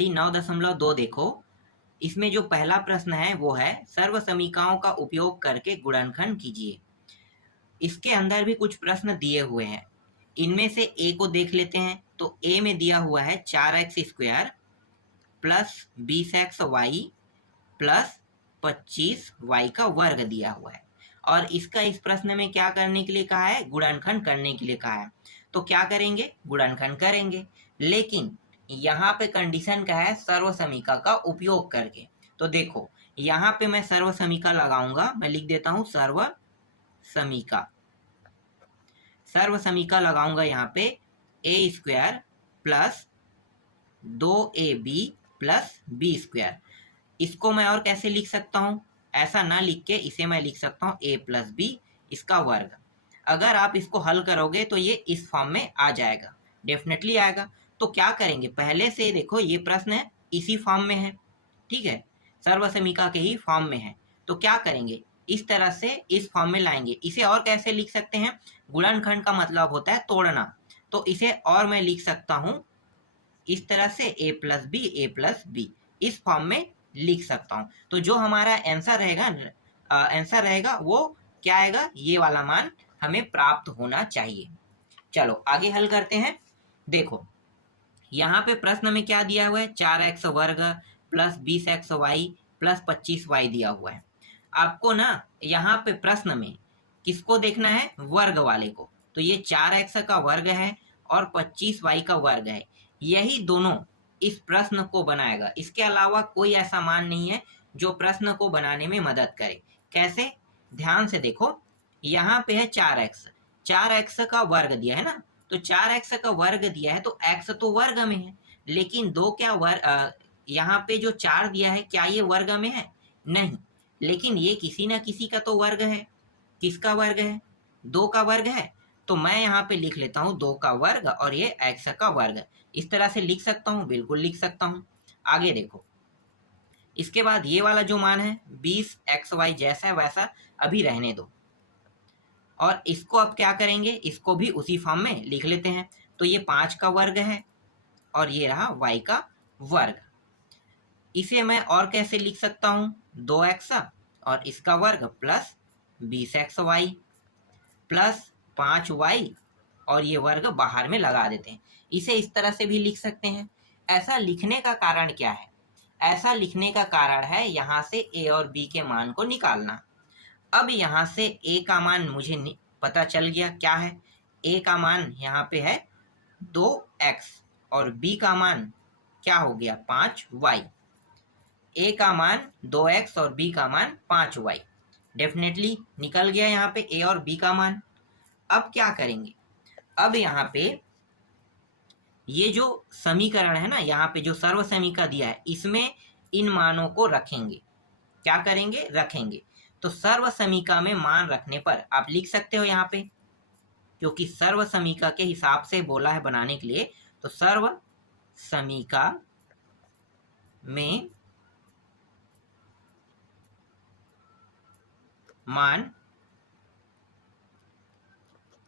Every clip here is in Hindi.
खाली 9.2 देखो। इसमें जो पहला प्रश्न है वो है सर्व समीकरणों का उपयोग करके गुणनखंड कीजिए। इसके अंदर भी कुछ प्रश्न दिए हुए हैं, इनमें से ए को देख लेते हैं। तो ए में दिया हुआ है 4x² plus 20xy plus 25y का वर्ग दिया हुआ है, और इसका इस प्रश्न में क्या करने के लिए कहा है? गुणनखंड करने के लिए कहा है। तो क्या करेंगे? गुणनखंड करेंगे, लेकिन यहाँ पे कंडीशन क्या है? सर्व समीकरण का उपयोग करके। तो देखो यहाँ पे मैं सर्व समीकरण लगाऊंगा, मैं लिख देता हूं सर्व समीकरण लगाऊंगा यहाँ पे a² plus 2ab plus b²। इसको मैं और कैसे लिख सकता हूँ? ऐसा ना लिख के इसे मैं लिख सकता हूँ a प्लस बी इसका वर्ग। अगर आप इसको हल करोगे तो ये इस फॉर्म में आ जाएगा, डेफिनेटली आएगा। तो क्या करेंगे? पहले से देखो ये प्रश्न है इसी फॉर्म में है, ठीक है, सर्व समीकरण के ही फॉर्म में है। तो क्या करेंगे? इस तरह से इस फॉर्म में लाएंगे। इसे और कैसे लिख सकते हैं? गुणनखंड का मतलब होता है तोड़ना, तो इसे और मैं लिख सकता हूं इस तरह से a प्लस बी इस फॉर्म में लिख सकता हूं। तो जो हमारा आंसर रहेगा वो क्या आएगा? ये वाला मान हमें प्राप्त होना चाहिए। चलो आगे हल करते हैं। देखो यहाँ पे प्रश्न में क्या दिया हुआ है? 4x वर्ग प्लस 20xy प्लस 25y दिया हुआ है। आपको ना यहाँ पे प्रश्न में किसको देखना है? वर्ग वाले को। तो ये 4x का वर्ग है और 25y का वर्ग है, यही दोनों इस प्रश्न को बनाएगा। इसके अलावा कोई ऐसा मान नहीं है जो प्रश्न को बनाने में मदद करे। कैसे? ध्यान से देखो, यहाँ पे है 4x का वर्ग दिया है ना, तो 4x का वर्ग दिया है तो x तो वर्ग में है, लेकिन दो क्या यहाँ पे जो 4 दिया है क्या ये वर्ग में है? नहीं, लेकिन ये किसी ना किसी का तो वर्ग है। किसका वर्ग है? 2 का वर्ग है। तो मैं यहाँ पे लिख लेता हूँ 2 का वर्ग और ये x का वर्ग। इस तरह से लिख सकता हूँ, बिल्कुल लिख सकता हूँ। आगे देखो, इसके बाद ये वाला जो मान है 20xy जैसा है वैसा अभी रहने दो, और इसको अब क्या करेंगे? इसको भी उसी फॉर्म में लिख लेते हैं। तो ये 5 का वर्ग है और ये रहा y का वर्ग। इसे मैं और कैसे लिख सकता हूँ? 2x और इसका वर्ग प्लस 20xy प्लस 5y और ये वर्ग बाहर में लगा देते हैं। इसे इस तरह से भी लिख सकते हैं। ऐसा लिखने का कारण क्या है? ऐसा लिखने का कारण है यहाँ से a और b के मान को निकालना। अब यहाँ से a का मान मुझे पता चल गया क्या है? a का मान यहाँ पे है 2x और b का मान क्या हो गया? 5y। a का मान 2x और b का मान 5y, डेफिनेटली निकल गया यहाँ पे a और b का मान। अब क्या करेंगे? अब यहाँ पे ये जो समीकरण है ना, यहाँ पे जो सर्व समीकरण दिया है इसमें इन मानों को रखेंगे। क्या करेंगे? रखेंगे। तो सर्व समीकरण में मान रखने पर आप लिख सकते हो यहाँ पे, क्योंकि सर्व समीकरण के हिसाब से बोला है बनाने के लिए। तो सर्व समीकरण में मान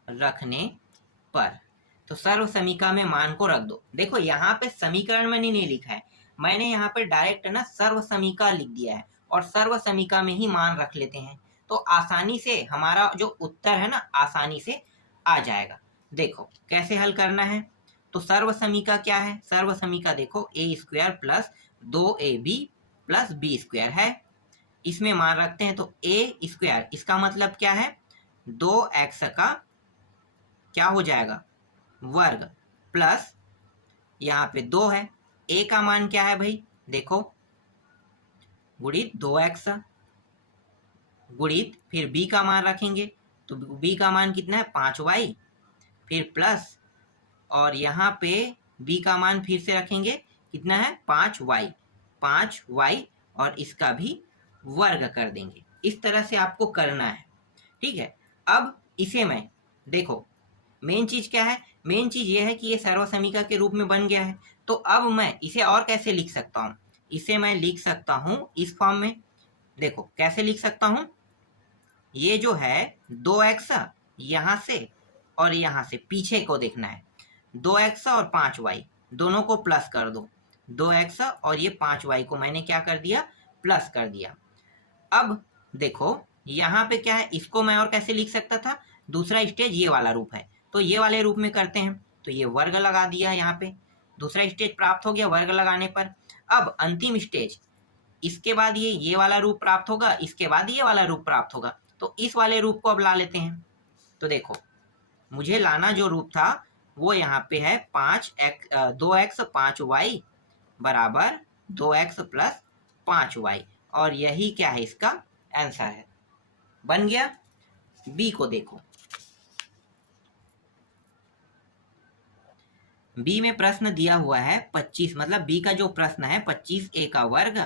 रखने पर, तो सर्व समीकरण में मान को रख दो। देखो यहाँ पे समीकरण में नहीं लिखा है, मैंने यहाँ पे डायरेक्ट ना सर्व समीकरण लिख दिया है, और सर्व समीकरण में ही मान रख लेते हैं तो आसानी से हमारा जो उत्तर है ना आसानी से आ जाएगा। देखो कैसे हल करना है। तो सर्व समीकरण क्या है? सर्व समीकरण देखो a² plus 2ab plus b² है। इसमें मान रखते हैं तो a², इसका मतलब क्या है? 2x का क्या हो जाएगा? वर्ग प्लस यहाँ पे 2 है, a का मान क्या है भाई? देखो गुणित 2x गुणित फिर b का मान रखेंगे तो b का मान कितना है? 5y, फिर प्लस और यहाँ पे b का मान फिर से रखेंगे कितना है? 5y और इसका भी वर्ग कर देंगे। इस तरह से आपको करना है, ठीक है। अब इसे मैं देखो, मेन चीज क्या है? मेन चीज ये है कि ये सर्व समीकरण के रूप में बन गया है। तो अब मैं इसे और कैसे लिख सकता हूँ? इसे मैं लिख सकता हूँ इस फॉर्म में। देखो कैसे लिख सकता हूँ? ये जो है 2x यहाँ से और यहाँ से पीछे को देखना है, 2x और 5y दोनों को प्लस कर दो। 2x और ये 5y को मैंने क्या कर दिया, प्लस कर दिया। अब देखो यहाँ पे क्या है, इसको मैं और कैसे लिख सकता था, दूसरा स्टेज ये वाला रूप है, तो ये वाले रूप में करते हैं, तो ये वर्ग लगा दिया यहाँ पे, दूसरा स्टेज प्राप्त हो गया वर्ग लगाने पर। अब अंतिम स्टेज, इसके बाद ये वाला रूप प्राप्त होगा, इसके बाद ये वाला रूप प्राप्त होगा, तो इस वाले रूप को अब ला लेते हैं। तो देखो मुझे लाना जो रूप था वो यहाँ पे है 2x 5y बराबर 2x प्लस 5y, और यही क्या है, इसका आंसर है। बन गया। बी को देखो, बी में प्रश्न दिया हुआ है 25, मतलब बी का जो प्रश्न है 25a का वर्ग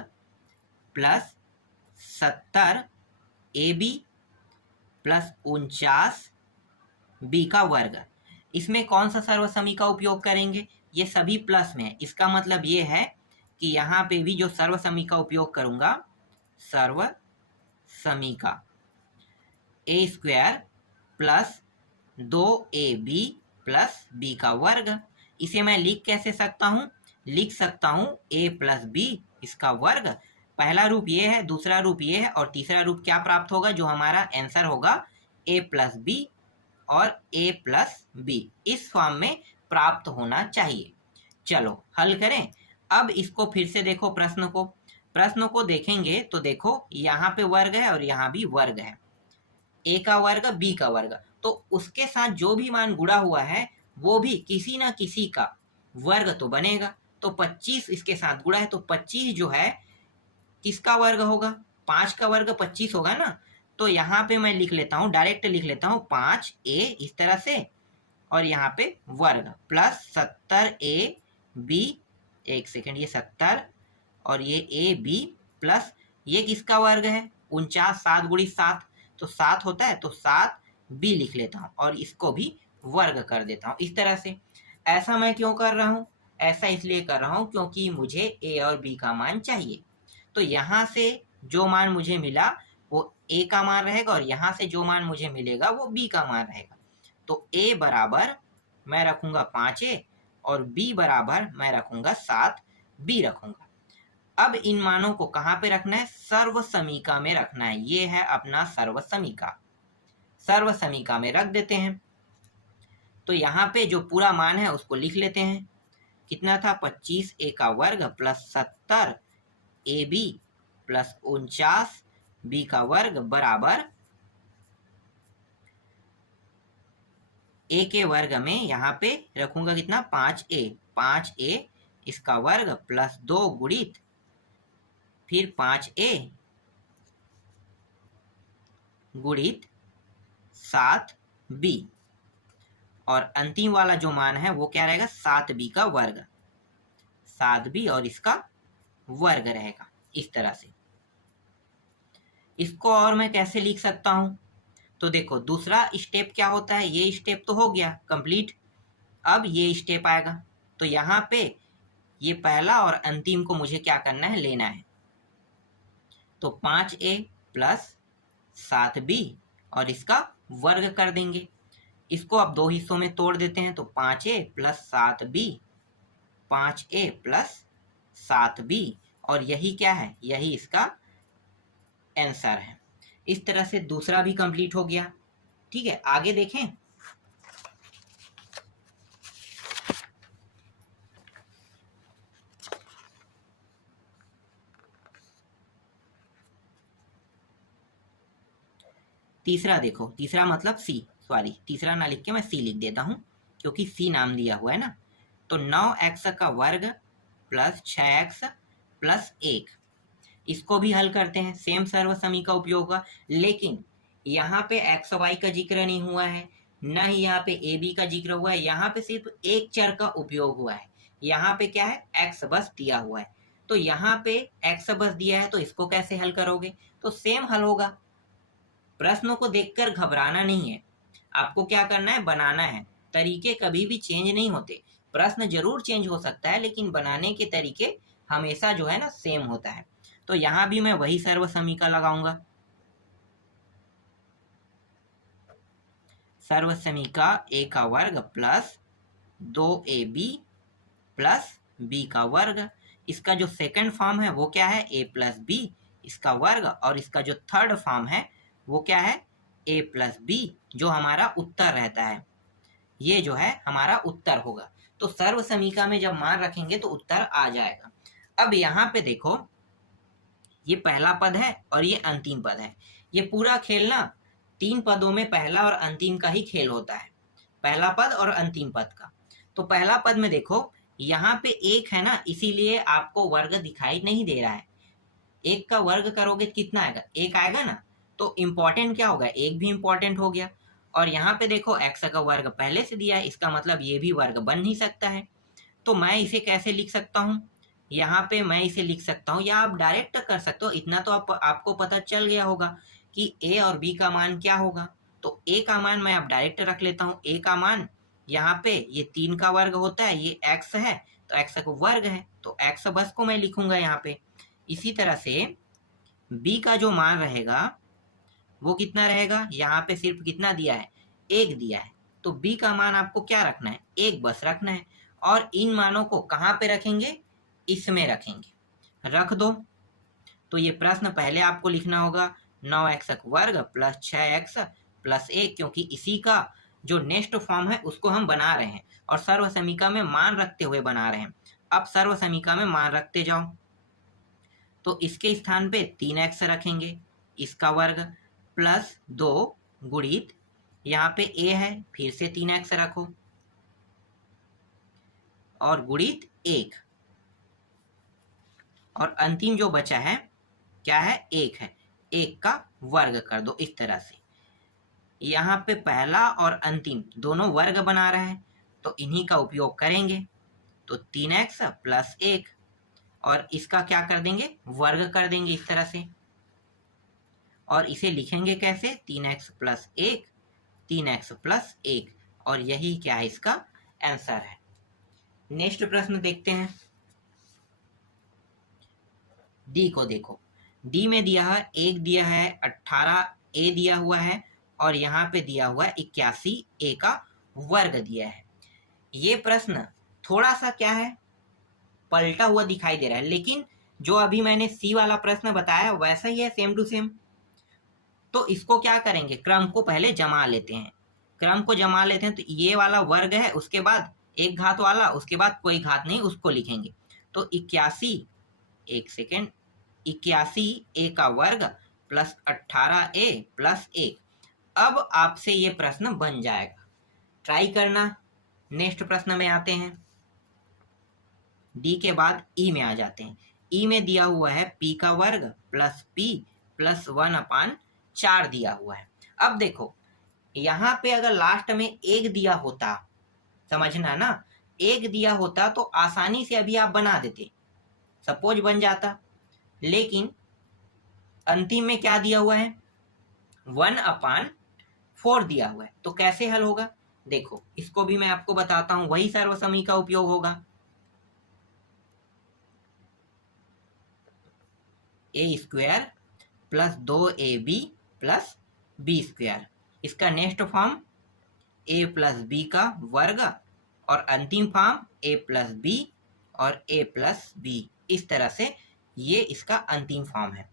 प्लस 70ab प्लस 49b का वर्ग। इसमें कौन सा सर्वसमी का उपयोग करेंगे, ये सभी प्लस में है, इसका मतलब ये है कि यहाँ पे भी जो सर्वसमी का उपयोग करूंगा, सर्वसमी का a square plus 2ab plus b का वर्ग। इसे मैं लिख कैसे सकता हूँ, लिख सकता हूँ a प्लस बी इसका वर्ग। पहला रूप ये है, दूसरा रूप ये है, और तीसरा रूप क्या प्राप्त होगा, जो हमारा आंसर होगा a प्लस बी और a प्लस बी, इस फॉर्म में प्राप्त होना चाहिए। चलो हल करें। अब इसको फिर से देखो, प्रश्न को देखेंगे तो देखो यहाँ पे वर्ग है और यहाँ भी वर्ग है, a का वर्ग b का वर्ग, तो उसके साथ जो भी मान गुणा हुआ है वो भी किसी ना किसी का वर्ग तो बनेगा। तो 25 इसके साथ गुणा है, तो 25 जो है किसका वर्ग होगा, 5 का वर्ग 25 होगा ना। तो यहाँ पे मैं लिख लेता हूँ, डायरेक्ट लिख लेता हूँ 5a इस तरह से, और यहाँ पे वर्ग प्लस 70ab, एक सेकेंड, ये 70 और ये ab प्लस ये किसका वर्ग है 49, 7 गुणी 7 तो 7 होता है, तो 7b लिख लेता हूँ और इसको भी वर्ग कर देता हूँ इस तरह से। ऐसा मैं क्यों कर रहा हूँ, ऐसा इसलिए कर रहा हूँ क्योंकि मुझे a और b का मान चाहिए। तो यहाँ से जो मान मुझे मिला वो a का मान रहेगा और यहाँ से जो मान मुझे मिलेगा वो b का मान रहेगा। तो a बराबर मैं रखूंगा 5a और b बराबर मैं रखूंगा 7b रखूंगा। अब इन मानों को कहाँ पे रखना है, सर्वसमीका में रखना है। ये है अपना सर्वसमीका, सर्वसमीका में रख देते हैं। तो यहाँ पे जो पूरा मान है उसको लिख लेते हैं, कितना था 25a का वर्ग प्लस 70ab प्लस 49b का वर्ग बराबर a के वर्ग में यहाँ पे रखूंगा कितना 5a इसका वर्ग प्लस 2 गुणित फिर 5a गुणित 7b, और अंतिम वाला जो मान है वो क्या रहेगा 7b का वर्ग, 7b और इसका वर्ग रहेगा इस तरह से। इसको और मैं कैसे लिख सकता हूं, तो देखो दूसरा स्टेप क्या होता है, ये स्टेप तो हो गया कंप्लीट, अब ये स्टेप आएगा। तो यहाँ पे ये पहला और अंतिम को मुझे क्या करना है, लेना है। तो 5a प्लस 7b और इसका वर्ग कर देंगे। इसको अब दो हिस्सों में तोड़ देते हैं, तो 5a plus 7b, 5a plus 7b, और यही क्या है, यही इसका आंसर है। इस तरह से दूसरा भी कंप्लीट हो गया। ठीक है, आगे देखें। तीसरा देखो, तीसरा मतलब सी, सॉरी तीसरा ना लिख के मैं सी लिख देता हूं क्योंकि सी नाम दिया हुआ है ना। तो 9x का वर्ग प्लस 6x प्लस 1, इसको भी हल करते हैं, सेम सर्वसमी का उपयोग होगा, लेकिन यहाँ पे एक्स वाई का जिक्र नहीं हुआ है, न ही यहाँ पे ए बी का जिक्र हुआ है, यहाँ पे सिर्फ एक चर का उपयोग हुआ है। यहाँ पे क्या है, एक्स बस दिया हुआ है। तो यहाँ पे एक्स बस दिया है, तो इसको कैसे हल करोगे, तो सेम हल होगा। प्रश्नों को देखकर घबराना नहीं है, आपको क्या करना है, बनाना है। तरीके कभी भी चेंज नहीं होते, प्रश्न जरूर चेंज हो सकता है लेकिन बनाने के तरीके हमेशा जो है ना सेम होता है। तो यहाँ भी मैं वही सर्वसमीका लगाऊंगा, सर्वसमीका a का वर्ग प्लस 2ab प्लस b का वर्ग। इसका जो सेकंड फॉर्म है वो क्या है, a प्लस बी इसका वर्ग, और इसका जो थर्ड फॉर्म है वो क्या है, a प्लस बी, जो हमारा उत्तर रहता है। ये जो है हमारा उत्तर होगा। तो सर्व समीका में जब मान रखेंगे तो उत्तर आ जाएगा। अब यहाँ पे देखो, ये पहला पद है और ये अंतिम पद है। ये पूरा खेल ना 3 पदों में पहला और अंतिम का ही खेल होता है, पहला पद और अंतिम पद का। तो पहला पद में देखो यहाँ पे 1 है ना, इसीलिए आपको वर्ग दिखाई नहीं दे रहा है। 1 का वर्ग करोगे कितना आएगा, 1 आएगा ना। तो इम्पोर्टेंट क्या होगा, 1 भी इम्पोर्टेंट हो गया। और यहाँ पे देखो x का वर्ग पहले से दिया है, इसका मतलब ये भी वर्ग बन नहीं सकता है। तो मैं इसे कैसे लिख सकता हूँ, यहाँ पे मैं इसे लिख सकता हूँ, या आप डायरेक्ट कर सकते हो। इतना तो आपको पता चल गया होगा कि a और b का मान क्या होगा। तो a का मान मैं अब डायरेक्ट रख लेता हूँ। a का मान यहाँ पे ये 3 का वर्ग होता है, ये x है तो x का वर्ग है, तो x बस को मैं लिखूंगा यहाँ पे। इसी तरह से b का जो मान रहेगा वो कितना रहेगा, यहाँ पे सिर्फ कितना दिया है, 1 दिया है। तो b का मान आपको क्या रखना है, 1 बस रखना है। और इन मानों को कहाँ पे रखेंगे, इसमें रखेंगे, रख दो। तो ये प्रश्न पहले आपको लिखना होगा 9x वर्ग प्लस 6x प्लस 1, क्योंकि इसी का जो नेक्स्ट फॉर्म है उसको हम बना रहे हैं और सर्व समीका में मान रखते हुए बना रहे हैं। अब सर्व समीका में मान रखते जाओ। तो इसके स्थान पे 3x रखेंगे, इसका वर्ग प्लस 2 गुणित यहाँ पे a है, फिर से 3x रखो और गुणित 1, और अंतिम जो बचा है क्या है, 1 है, 1 का वर्ग कर दो इस तरह से। यहाँ पे पहला और अंतिम दोनों वर्ग बना रहे हैं तो इन्हीं का उपयोग करेंगे। तो 3x प्लस 1, और इसका क्या कर देंगे, वर्ग कर देंगे इस तरह से। और इसे लिखेंगे कैसे, 3x प्लस 1, 3x प्लस 1, और यही क्या है, इसका आंसर है। नेक्स्ट प्रश्न देखते हैं। डी को देखो, डी में दिया है 1 दिया है, 18a दिया हुआ है, और यहाँ पे दिया हुआ है 81a का वर्ग दिया है। ये प्रश्न थोड़ा सा क्या है, पलटा हुआ दिखाई दे रहा है, लेकिन जो अभी मैंने सी वाला प्रश्न बताया वैसा ही है, सेम टू सेम। तो इसको क्या करेंगे, क्रम को पहले जमा लेते हैं, क्रम को जमा लेते हैं। तो ये वाला वर्ग है, उसके बाद एक घात वाला, उसके बाद कोई घात नहीं, उसको लिखेंगे। तो 81, एक सेकेंड, 81a का वर्ग प्लस 18a प्लस 1। अब आपसे ये प्रश्न बन जाएगा, ट्राई करना। नेक्स्ट प्रश्न में आते हैं। डी के बाद ई में आ जाते हैं। ई में दिया हुआ है p का वर्ग प्लस p प्लस 1/4 दिया हुआ है। अब देखो यहाँ पे अगर लास्ट में 1 दिया होता, समझना ना, 1 दिया होता तो आसानी से अभी आप बना देते, सपोज बन जाता। लेकिन अंतिम में क्या दिया हुआ है, 1/4 दिया हुआ है। तो कैसे हल होगा, देखो इसको भी मैं आपको बताता हूं, वही सर्वसमी का उपयोग होगा। a² plus 2ab plus b², इसका next form a plus b का वर्ग, और अंतिम फॉर्म a प्लस बी और a प्लस बी। इस तरह से ये इसका अंतिम फॉर्म है।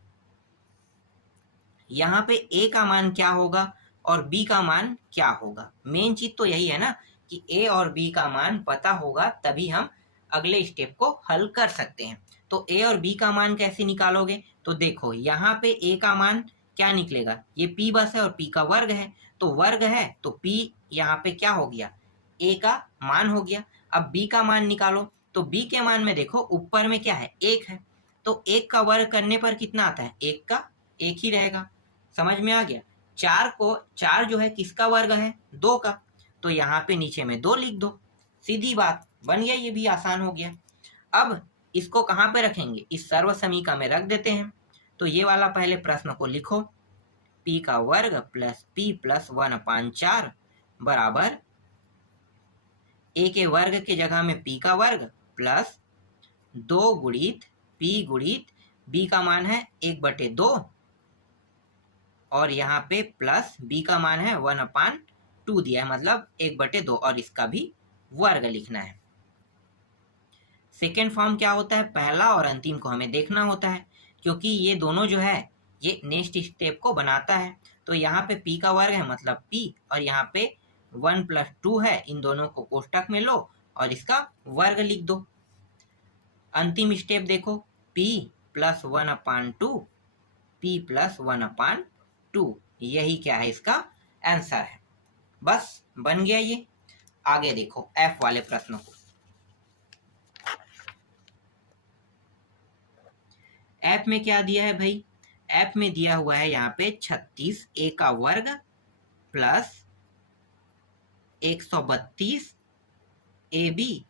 यहाँ पे a का मान क्या होगा और b का मान क्या होगा, मेन चीज तो यही है ना कि a और b का मान पता होगा तभी हम अगले स्टेप को हल कर सकते हैं। तो a और b का मान कैसे निकालोगे, तो देखो यहाँ पे a का मान क्या निकलेगा, ये p बस है और p का वर्ग है, तो वर्ग है तो p यहाँ पे क्या हो गया, a का मान हो गया। अब b का मान निकालो, तो b के मान में देखो ऊपर में क्या है, 1 है, तो 1 का वर्ग करने पर कितना आता है, 1 का 1 ही रहेगा। समझ में आ गया। 4 जो है किसका वर्ग है, 2 का, तो यहाँ पे नीचे में 2 लिख दो, सीधी बात बन गया, ये भी आसान हो गया। अब इसको कहाँ पे रखेंगे, इस सर्व समीका में रख देते हैं। तो ये वाला पहले प्रश्न को लिखो, p का वर्ग प्लस p प्लस 1/4 बराबर a के वर्ग के जगह में p का वर्ग प्लस 2 गुणित p गुणित b का मान है 1/2, और यहाँ पे प्लस b का मान है 1/2 दिया है, मतलब 1/2, और इसका भी वर्ग लिखना है। सेकेंड फॉर्म क्या होता है, पहला और अंतिम को हमें देखना होता है, क्योंकि ये दोनों जो है ये नेक्स्ट स्टेप को बनाता है। तो यहाँ पे p का वर्ग है मतलब p, और यहाँ पे 1 + 2 है, इन दोनों को कोष्टक में लो और इसका वर्ग लिख दो। अंतिम स्टेप देखो, p + 1/2, p + 1/2, यही क्या है, इसका आंसर है। बस बन गया ये। आगे देखो f वाले प्रश्नों को। f में क्या दिया है भाई, f में दिया हुआ है यहाँ पे 36 a का वर्ग प्लस 132 ab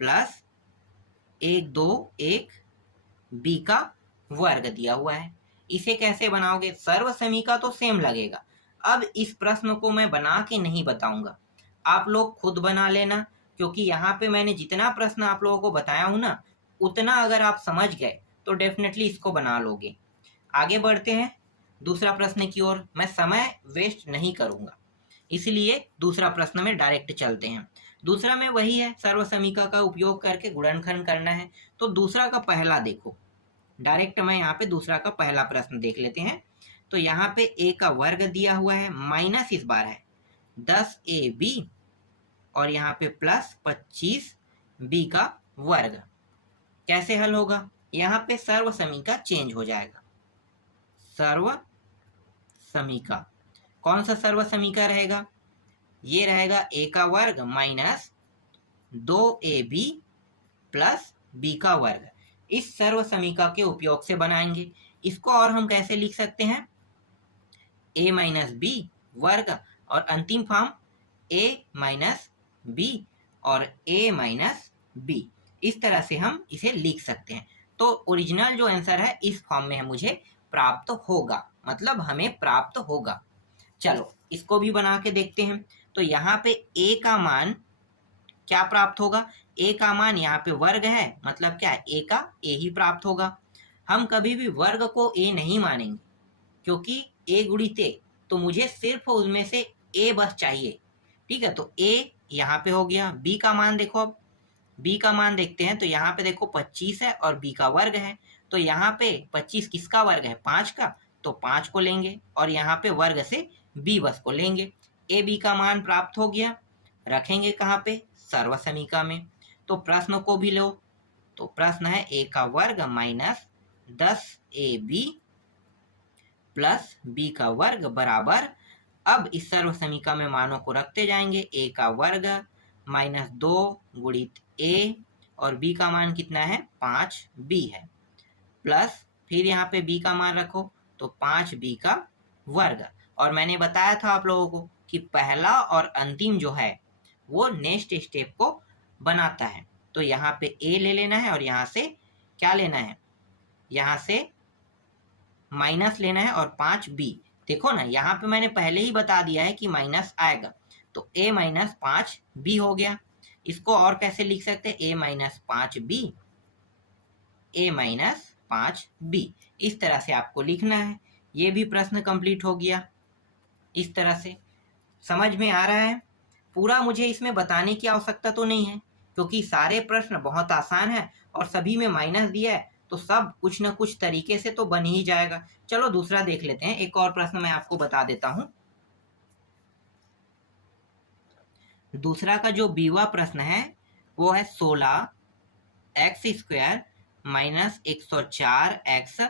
प्लस 121 b का वर्ग दिया हुआ है। इसे कैसे बनाओगे, सर्वसमी का तो सेम लगेगा। अब इस प्रश्न को मैं बना के नहीं बताऊंगा, आप लोग खुद बना लेना, क्योंकि यहाँ पे मैंने जितना प्रश्न आप लोगों को बताया हूं ना, उतना अगर आप समझ गए तो डेफिनेटली इसको बना लोगे। आगे बढ़ते हैं दूसरा प्रश्न की ओर। मैं समय वेस्ट नहीं करूंगा, इसलिए दूसरा प्रश्न में डायरेक्ट चलते हैं। दूसरा में वही है, सर्वसमीका का उपयोग करके गुणनखंड करना है। तो दूसरा का पहला देखो, डायरेक्ट मैं यहाँ पे दूसरा का पहला प्रश्न देख लेते हैं। तो यहाँ पे a का वर्ग दिया हुआ है, माइनस इस बार है 10ab, और यहाँ पे प्लस 25b का वर्ग। कैसे हल होगा, यहाँ पे सर्वसमीका चेंज हो जाएगा। सर्वसमीका कौन सा सर्वसमीका रहेगा, ये रहेगा a का वर्ग माइनस 2ab प्लस b का वर्ग। इस सर्वसमीका के उपयोग से बनाएंगे। इसको और हम कैसे लिख सकते हैं, a माइनस b वर्ग, और अंतिम फॉर्म a माइनस b और a माइनस b, इस तरह से हम इसे लिख सकते हैं। तो ओरिजिनल जो आंसर है इस फॉर्म में मुझे प्राप्त होगा, मतलब हमें प्राप्त होगा। चलो इसको भी बना के देखते हैं। तो यहाँ पे a का मान क्या प्राप्त होगा, a का मान यहाँ पे वर्ग है, मतलब क्या है, a का a ही प्राप्त होगा। हम कभी भी वर्ग को a नहीं मानेंगे, क्योंकि a गुणित a, तो मुझे सिर्फ उसमें से a बस चाहिए। ठीक है, तो a यहाँ पे हो गया। b का मान देखो, अब b का मान देखते हैं। तो यहाँ पे देखो 25 है और b का वर्ग है, तो यहाँ पे 25 किसका वर्ग है, 5 का, तो 5 को लेंगे, और यहाँ पे वर्ग से b बस को लेंगे। a b का मान प्राप्त हो गया, रखेंगे कहाँ पे, सर्वसमीका में। तो प्रश्न को भी लो, तो प्रश्न है a का वर्ग माइनस 10ab प्लस b का वर्ग बराबर, अब इस सर्वसमीका में मानों को रखते जाएंगे, a का वर्ग माइनस 2 गुणित a, और b का मान कितना है, 5b है, प्लस फिर यहाँ पे b का मान रखो, तो 5b का वर्ग। और मैंने बताया था आप लोगों को कि पहला और अंतिम जो है वो नेक्स्ट स्टेप को बनाता है। तो यहाँ पे a ले लेना है, और यहाँ से क्या लेना है, यहाँ से माइनस लेना है, और 5b। देखो ना, यहाँ पे मैंने पहले ही बता दिया है कि माइनस आएगा, तो a माइनस 5b हो गया। इसको और कैसे लिख सकते हैं, a minus 5b, a minus 5b, इस तरह से आपको लिखना है। ये भी प्रश्न कंप्लीट हो गया। इस तरह से समझ में आ रहा है। पूरा मुझे इसमें बताने की आवश्यकता तो नहीं है, क्योंकि सारे प्रश्न बहुत आसान है और सभी में माइनस दिया है, तो सब कुछ न कुछ तरीके से तो बन ही जाएगा। चलो दूसरा देख लेते हैं। एक और प्रश्न मैं आपको बता देता हूं। दूसरा का जो बीवा प्रश्न है वो है 16x² माइनस 104x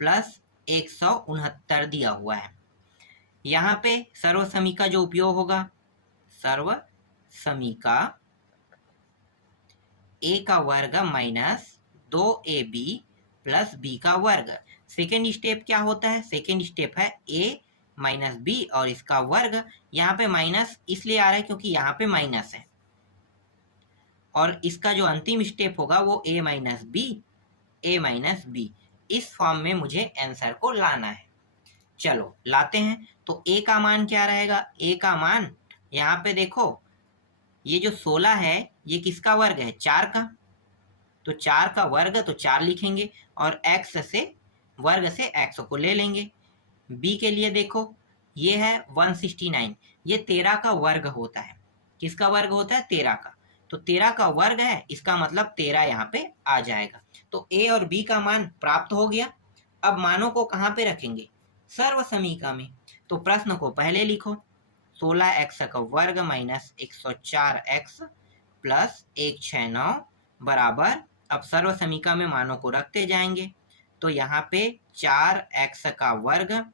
प्लस 169 दिया हुआ है। यहाँ पे सर्वसमीका जो उपयोग होगा, सर्वसमीका a का वर्ग माइनस 2ab प्लस b का वर्ग। सेकेंड स्टेप क्या होता है, सेकेंड स्टेप है a माइनस b और इसका वर्ग। यहाँ पे माइनस इसलिए आ रहा है क्योंकि यहाँ पे माइनस है, और इसका जो अंतिम स्टेप होगा वो a माइनस b, इस फॉर्म में मुझे आंसर को लाना है। चलो लाते हैं। तो a का मान क्या रहेगा, a का मान यहाँ पे देखो, ये जो 16 है ये किसका वर्ग है, 4 का, तो 4 का वर्ग, तो 4 लिखेंगे, और x से वर्ग से x को ले लेंगे। b के लिए देखो, ये है 169, ये 13 का वर्ग होता है। किसका वर्ग होता है, 13 का, तो 13 का वर्ग है, इसका मतलब 13 यहाँ पे आ जाएगा। तो ए और बी का मान प्राप्त हो गया। अब मानों को कहाँ पे रखेंगे? सर्व समीका में। तो प्रश्न को पहले लिखो, 16x का वर्ग माइनस 104x प्लस 169 बराबर, अब सर्व समीका में मानों को रखते जाएंगे। तो यहाँ पे 4x का वर्ग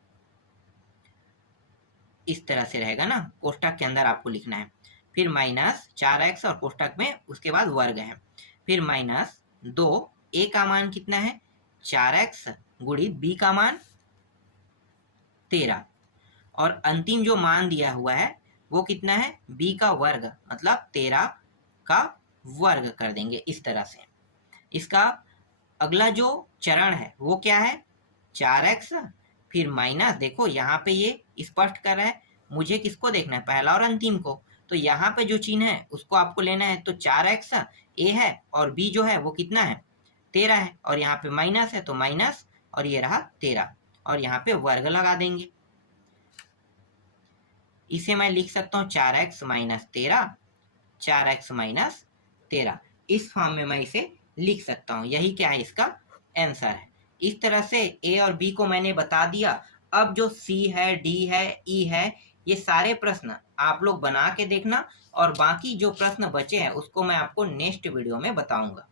इस तरह से रहेगा ना, कोष्टक के अंदर आपको लिखना है, फिर माइनस 4x और कोष्टक में उसके बाद वर्ग है, फिर माइनस 2, a का मान कितना है 4x गुणित b का मान 13, और अंतिम जो मान दिया हुआ है वो कितना है b का वर्ग, मतलब 13 का वर्ग कर देंगे इस तरह से। इसका अगला जो चरण है वो क्या है 4x, फिर माइनस, देखो यहाँ पे ये स्पष्ट कर रहा है, मुझे किसको देखना है पहला और अंतिम को, तो यहाँ पे जो चिन्ह है उसको आपको लेना है। तो 4x a है और b जो है वो कितना है 13 है, और यहाँ पे माइनस है तो माइनस, और ये रहा 13, और यहाँ पे वर्ग लगा देंगे। इसे मैं लिख सकता हूँ 4x माइनस 13, 4x माइनस 13, इस फॉर्म में मैं इसे लिख सकता हूँ। यही क्या है इसका आंसर है। इस तरह से ए और बी को मैंने बता दिया। अब जो सी है, डी है, ई है, ये सारे प्रश्न आप लोग बना के देखना, और बाकी जो प्रश्न बचे हैं उसको मैं आपको नेक्स्ट वीडियो में बताऊंगा।